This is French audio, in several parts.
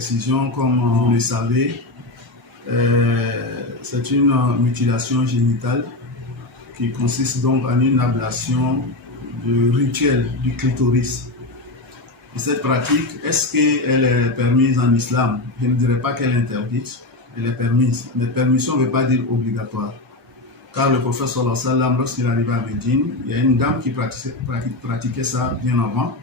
l'excision, comme vous le savez, c'est une mutilation génitale qui consiste donc en une ablation de rituel du clitoris. Et cette pratique, est-ce qu'elle est permise en islam? Je ne dirais pas qu'elle est interdite, elle est permise. Mais permission ne veut pas dire obligatoire. Car le prophète sallallahu alayhi wa sallam, lorsqu'il arrivait à Médine, il y a une dame qui pratiquait ça bien avant.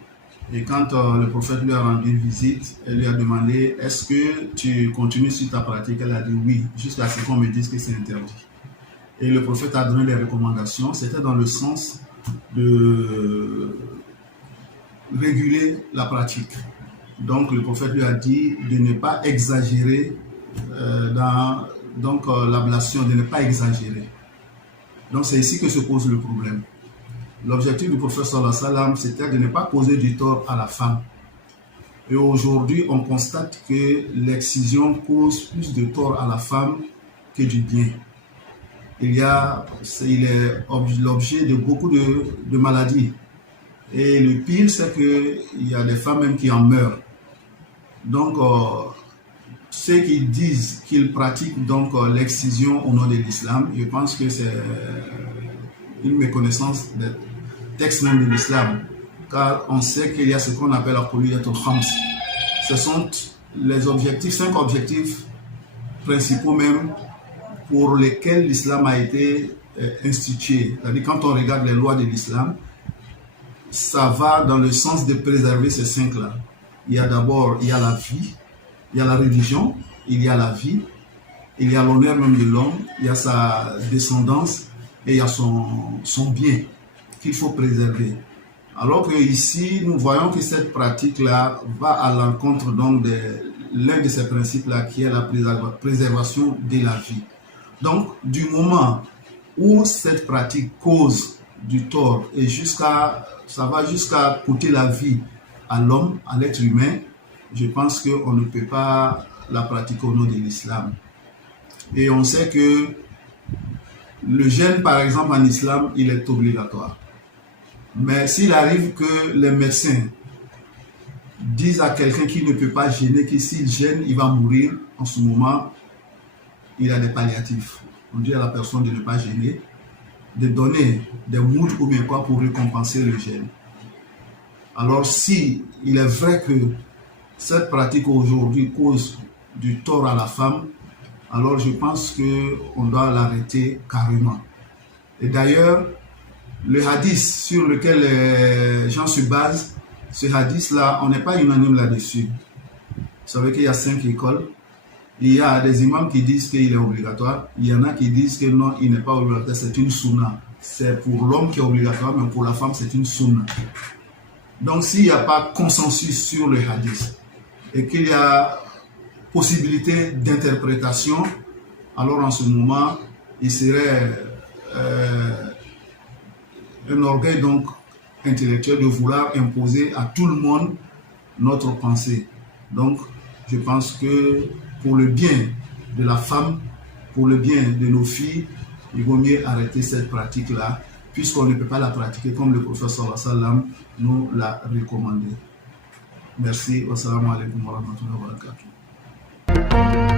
Et quand le prophète lui a rendu visite, elle lui a demandé « Est-ce que tu continues sur ta pratique ?» Elle a dit « Oui, jusqu'à ce qu'on me dise que c'est interdit. » Et le prophète a donné des recommandations. C'était dans le sens de réguler la pratique. Donc le prophète lui a dit de ne pas exagérer dans l'ablation, de ne pas exagérer. Donc c'est ici que se pose le problème. L'objectif du prophète sallallahu alayhi wa sallam, c'était de ne pas causer du tort à la femme. Et aujourd'hui, on constate que l'excision cause plus de tort à la femme que du bien. Il est l'objet de beaucoup de maladies. Et le pire, c'est qu'il y a des femmes même qui en meurent. Donc, ceux qui disent qu'ils pratiquent donc l'excision au nom de l'islam, je pense que c'est une méconnaissance des textes même de l'islam. Car on sait qu'il y a ce qu'on appelle la Kulliyatul Khams. Ce sont les objectifs, 5 objectifs principaux même pour lesquels l'islam a été institué. C'est-à-dire quand on regarde les lois de l'islam, ça va dans le sens de préserver ces 5-là. Il y a d'abord, il y a la vie, il y a la religion, il y a la vie, il y a l'honneur même de l'homme, il y a sa descendance et il y a son bien qu'il faut préserver. Alors que ici, nous voyons que cette pratique-là va à l'encontre donc de l'un de ces principes-là qui est la préservation de la vie. Donc, du moment où cette pratique cause du tort et ça va jusqu'à coûter la vie à l'homme, à l'être humain, je pense qu'on ne peut pas la pratiquer au nom de l'islam. Et on sait que le jeûne, par exemple, en islam, il est obligatoire. Mais s'il arrive que les médecins disent à quelqu'un qui ne peut pas jeûner que s'il jeûne, il va mourir, en ce moment, il a des palliatifs. On dit à la personne de ne pas jeûner, de donner des moules ou bien quoi pour récompenser le jeûne. Alors si il est vrai que cette pratique aujourd'hui cause du tort à la femme, alors je pense qu'on doit l'arrêter carrément. Et d'ailleurs, le hadith sur lequel les gens se basent, ce hadith-là, on n'est pas unanime là-dessus. Vous savez qu'il y a 5 écoles. Il y a des imams qui disent qu'il est obligatoire. Il y en a qui disent que non, il n'est pas obligatoire, c'est une sunna. C'est pour l'homme qui est obligatoire, mais pour la femme, c'est une sunna. Donc, s'il n'y a pas consensus sur le hadith et qu'il y a possibilité d'interprétation, alors en ce moment, il serait un orgueil donc intellectuel de vouloir imposer à tout le monde notre pensée. Donc, je pense que pour le bien de la femme, pour le bien de nos filles, il vaut mieux arrêter cette pratique-là, puisqu'on ne peut pas la pratiquer comme le prophète sallallahu alayhi wa sallam nous l'a recommandé. Merci. Wassalamu alaikum wa rahmatullahi wa barakatuh.